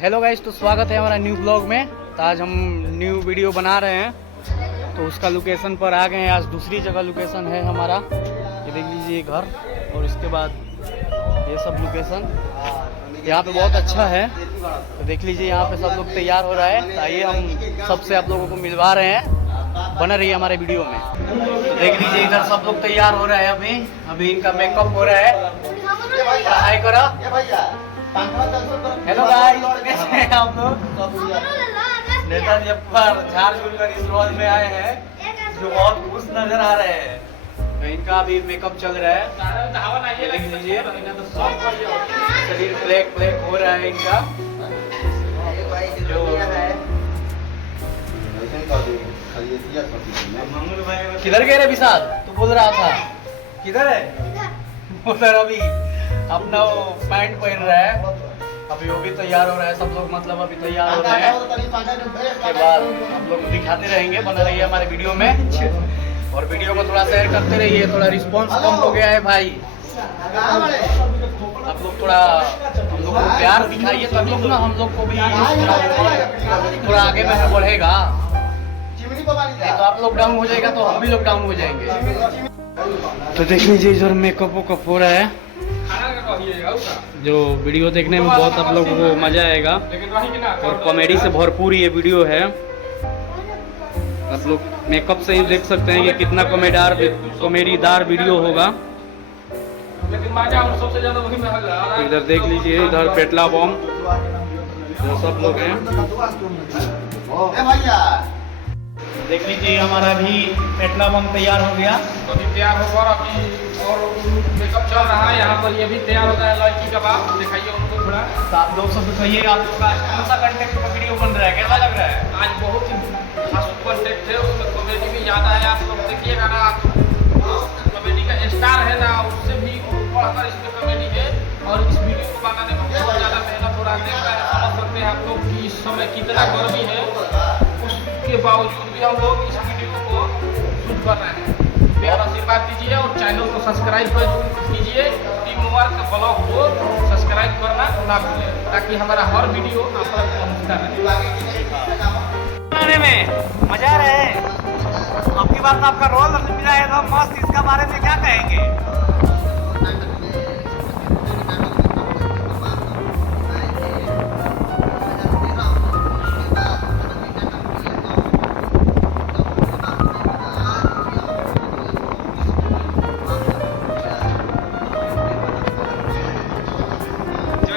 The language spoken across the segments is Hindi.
हेलो गाइस, तो स्वागत है हमारा न्यू ब्लॉग में। तो आज हम न्यू वीडियो बना रहे हैं, तो उसका लोकेशन पर आ गए हैं। आज दूसरी जगह लोकेशन है हमारा, ये देख लीजिए घर, और उसके बाद ये सब लोकेशन यहाँ पे बहुत अच्छा है। तो देख लीजिए यहाँ पे सब लोग तैयार हो रहा है। तो आइए हम सबसे आप लोगों को मिलवा रहे हैं, बना रही है हमारे वीडियो में। तो देख लीजिए इधर सब लोग तैयार हो रहा है। अभी इनका मेकअप हो रहा है। हाय करो, हेलो गाइस, कैसे हैं आप लोग? नेताजी पर झाड़ झूल कर इस रोल में आए हैं, जो बहुत खुश नजर आ रहे हैं। तो इनका अभी मेकअप चल रहा है, देख लीजिए शरीर ब्लैक ब्लैक हो रहा है इनका। जो किधर गए रे विशाल? तू बोल रहा था किधर है? उधर अभी अपना वो पैंट पहन रहा है। अभी वो भी तैयार हो रहा है, सब लोग मतलब अभी तैयार हो रहे हैं। उसके बाद हम लोग दिखाते रहेंगे, बना रहिए हमारे वीडियो में। और वीडियो को थोड़ा शेयर करते रहिए। थोड़ा रिस्पांस कम हो गया है भाई, आप लोग थोड़ा हम लोग को प्यार दिखाइए, तब लोग ना हम लोग को भी थोड़ा आगे में बढ़ेगा। तो आप लोग डाउन हो जाएगा तो हम भी लोग डाउन हो जाएंगे। तो देख लीजिए इधर मेकअप वेकअप हो रहा है। जो वीडियो देखने में बहुत आप लोगों को मजा आएगा, और कॉमेडी से भरपूर ये वीडियो है। आप लोग मेकअप से ही देख सकते हैं कि कितना कॉमेडीदार वीडियो होगा। इधर देख लीजिए, इधर पेटला बम जो सब लोग हैं। देख लीजिए हमारा भी पेटला बम तैयार हो गया। तो अभी तैयार होकर अभी और मेकअप चल रहा है यहाँ पर। ये भी तैयार होता है लड़की का बाप, दिखाइए उनको थोड़ा। तो आप लोग सब कहिए, आप लोग का कौन सा कंटेंट का वीडियो बन रहा है, कैसा लग रहा है? आज बहुत ही खास कंटेंट है, उसमें कॉमेडी भी ज़्यादा है। आप लोग देखिएगा ना, कॉमेडी का स्टार है ना, उससे भी बढ़कर इसमें कॉमेडी है। और इस वीडियो को बनाने में बहुत ज़्यादा मेहनत हो रहा है। समझ सकते हैं आप लोग कि इस समय कितना गर्मी है, उसके बावजूद भी हम लोग इस वीडियो को शूट कर रहे हैं। प्यार आशीर्वाद दीजिए और चैनल को सब्सक्राइब कीजिए। टीम वर्क ब्लॉग को सब्सक्राइब करना ना भूलें, ताकि हमारा हर वीडियो आप तक पहुंचता रहे। में मजा आ रहा है। अब की बार तो आपका रोल मिला है तो मस्त, इसका बारे में क्या कहेंगे?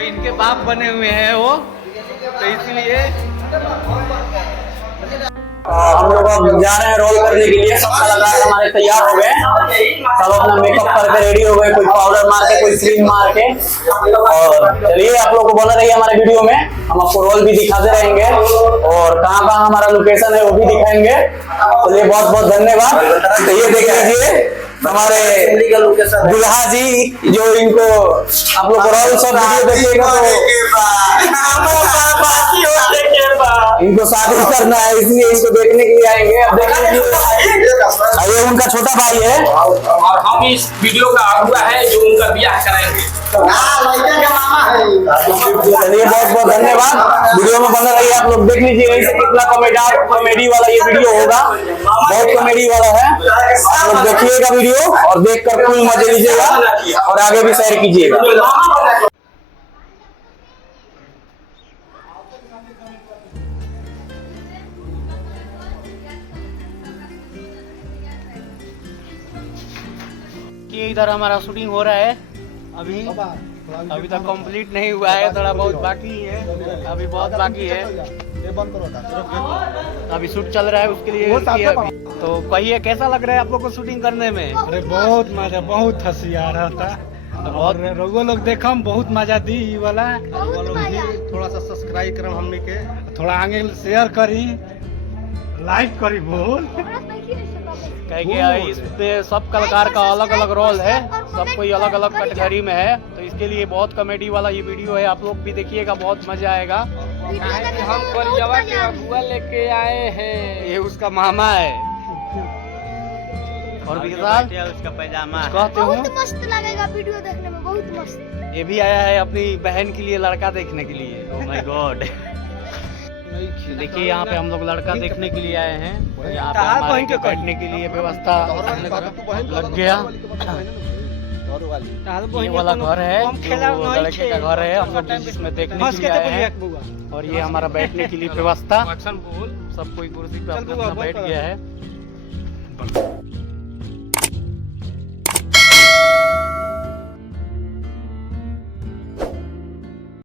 इनके बाप बने हुए हैं वो, तो इसलिए हम लोग अब जा रहे हैं रोल करने के लिए। सब कलाकार हमारे तैयार हो गए, सब अपना मेकअप करके रेडी हो गए, कोई पाउडर मार के, कोई क्रीम मार के। और चलिए आप लोग को बना रही है हमारे वीडियो में, हम आपको रोल भी दिखाते रहेंगे और कहाँ कहाँ हमारा लोकेशन है वो भी दिखाएंगे। चलिए बहुत बहुत धन्यवाद। तो ये देख लीजिए हमारे दुल्हा जी, जो इनको आप लोग रोल सब वीडियो देखिएगा तो इनको शादी करना है, इसलिए इसको देखने के लिए आएंगे। अब देख लीजिए, ये उनका छोटा भाई है और हम इस वीडियो का अगुआ है जो उनका ब्याह कराएंगे। चलिए बहुत बहुत धन्यवाद। वीडियो में बना रही है, आप लोग देख लीजिए यहीं से कितना कॉमेडी वाला ये वीडियो होगा। बहुत कॉमेडी वाला है, आप लोग देखिएगा वीडियो और देखकर फुल मजे लीजिएगा और आगे भी शेयर कीजिएगा। कि इधर हमारा शूटिंग हो रहा है। अभी तक कंप्लीट नहीं हुआ है, थोड़ा बहुत बाकी है, अभी बहुत बाकी है। अभी शूट चल रहा है, उसके लिए तो कहिए कैसा लग रहा है आप लोग को शूटिंग करने में? अरे बहुत मजा, बहुत हंसी आ रहा था। और रघुआ लोग देखा, बहुत मजा दी ई वाला। थोड़ा सा सब्सक्राइब करम हमने के, थोड़ा आगे शेयर करी, लाइक करी बोल। कहेंगे इसमें सब कलाकार का अलग अलग रोल है, सब कोई अलग अलग कैटेगरी में है। तो इसके लिए बहुत कॉमेडी वाला ये वीडियो है, आप लोग भी देखिएगा, बहुत मजा आएगा। हम कोरियावा के अगुआ लेके आए हैं, ये उसका मामा है। और विशाल उसका पैजामा कहते हो बहुत मस्त लगेगा वीडियो देखने में, बहुत मस्त। ये भी आया है अपनी बहन के लिए लड़का देखने के लिए। Oh my God. देखिए यहाँ पे हम लोग लड़का देखने के लिए आए हैं। यहाँ पे तार हमारे बहन के बैठने के लिए व्यवस्था लग गया। ये वाला घर है जो लड़के का घर है, हम लोग जिसमें देखने के लिए आए हैं। और ये हमारा बैठने के लिए व्यवस्था, सब कोई कुर्सी पे अपना अपना बैठ गया है।